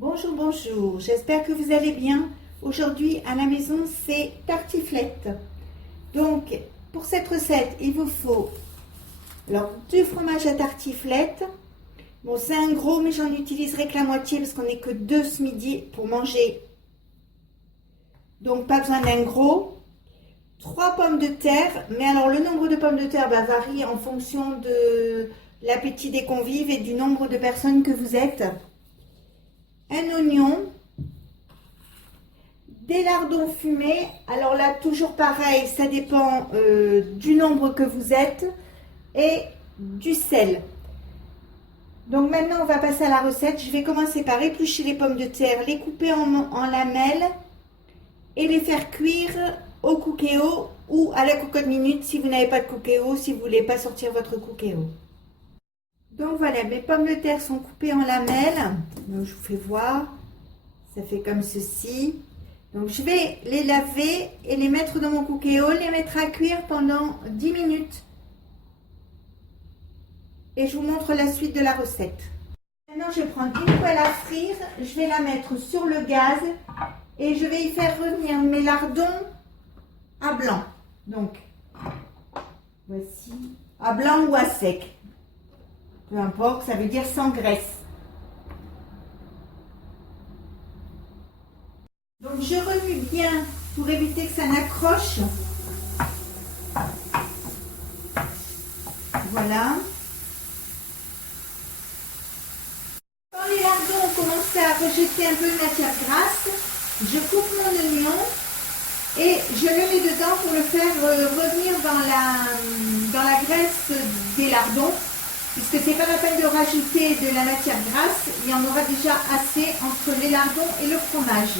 Bonjour, bonjour, j'espère que vous allez bien. Aujourd'hui à la maison c'est tartiflette. Donc pour cette recette il vous faut du fromage à tartiflette. Bon, c'est un gros mais j'en utiliserai que la moitié parce qu'on n'est que deux ce midi pour manger. Donc pas besoin d'un gros. 3 pommes de terre, mais alors le nombre de pommes de terre varie en fonction de l'appétit des convives et du nombre de personnes que vous êtes. Un oignon, des lardons fumés. Alors là, toujours pareil, ça dépend du nombre que vous êtes et du sel. Donc maintenant, on va passer à la recette. Je vais commencer par éplucher les pommes de terre, les couper en lamelles et les faire cuire au Cookéo ou à la cocotte minute si vous n'avez pas de Cookéo, si vous ne voulez pas sortir votre Cookéo. Donc voilà, mes pommes de terre sont coupées en lamelles. Donc je vous fais voir. Ça fait comme ceci. Donc je vais les laver et les mettre dans mon Cookéo, les mettre à cuire pendant 10 minutes. Et je vous montre la suite de la recette. Maintenant je vais prendre une poêle à frire, je vais la mettre sur le gaz et je vais y faire revenir mes lardons à blanc. Donc voici, à blanc ou à sec. Peu importe, ça veut dire sans graisse. Donc je remue bien pour éviter que ça n'accroche. Voilà. Quand les lardons ont commencé à rejeter un peu de matière grasse, je coupe mon oignon et je le mets dedans pour le faire revenir dans la graisse des lardons, puisque c'est pas la peine de rajouter de la matière grasse, il y en aura déjà assez entre les lardons et le fromage.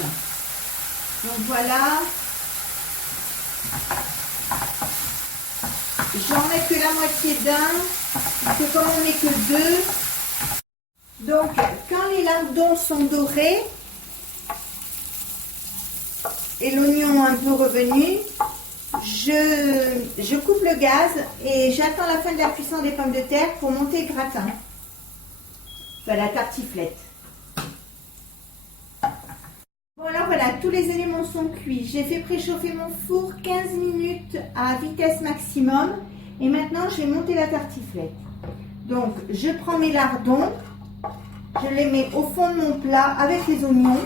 Donc voilà, j'en mets que la moitié d'un, parce que comme on n'est que deux. Donc quand les lardons sont dorés et l'oignon un peu revenu, je coupe le gaz et j'attends la fin de la cuisson des pommes de terre pour monter le gratin, enfin la tartiflette. Bon alors voilà, tous les éléments sont cuits. J'ai fait préchauffer mon four 15 minutes à vitesse maximum. Et maintenant, je vais monter la tartiflette. Donc, je prends mes lardons. Je les mets au fond de mon plat avec les oignons.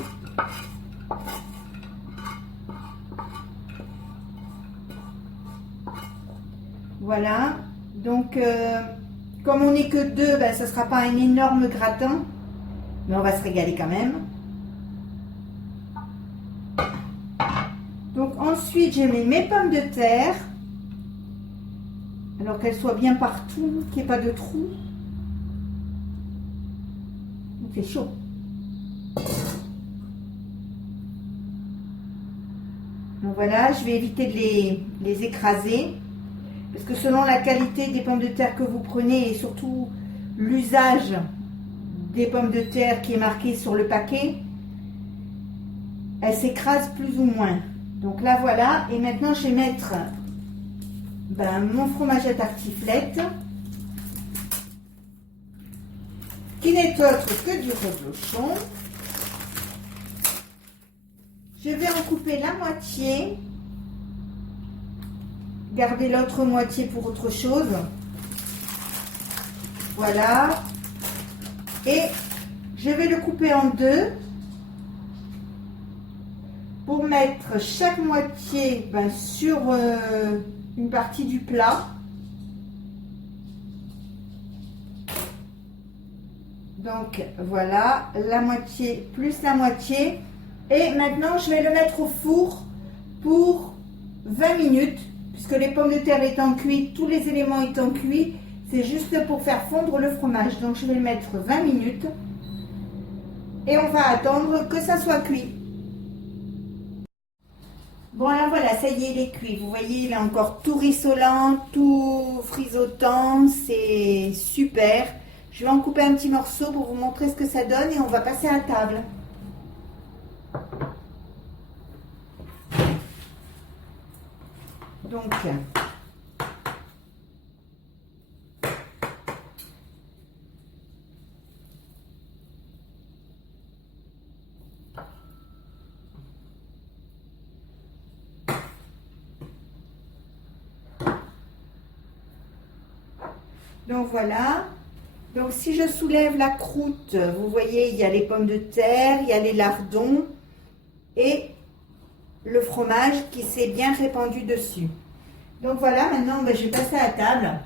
Voilà. Donc, comme on n'est que deux, ça ne sera pas un énorme gratin. Mais on va se régaler quand même. Donc ensuite, j'ai mis mes pommes de terre, alors qu'elles soient bien partout, qu'il n'y ait pas de trous. Il fait chaud. Donc voilà, je vais éviter de les écraser, parce que selon la qualité des pommes de terre que vous prenez et surtout l'usage des pommes de terre qui est marqué sur le paquet, elles s'écrasent plus ou moins. Donc là voilà, et maintenant je vais mettre mon fromage à tartiflette, qui n'est autre que du reblochon. Je vais en couper la moitié, garder l'autre moitié pour autre chose. Voilà, et je vais le couper en deux, pour mettre chaque moitié sur une partie du plat. Donc voilà, la moitié plus la moitié. Et maintenant, je vais le mettre au four pour 20 minutes, puisque les pommes de terre étant cuites, tous les éléments étant cuits, c'est juste pour faire fondre le fromage. Donc je vais le mettre 20 minutes et on va attendre que ça soit cuit. Bon alors voilà, ça y est, il est cuit. Vous voyez, il est encore tout rissolant, tout frisottant, c'est super. Je vais en couper un petit morceau pour vous montrer ce que ça donne et on va passer à table. Donc, Donc voilà. Donc si je soulève la croûte, vous voyez, il y a les pommes de terre, il y a les lardons et le fromage qui s'est bien répandu dessus. Donc voilà, maintenant je vais passer à la table.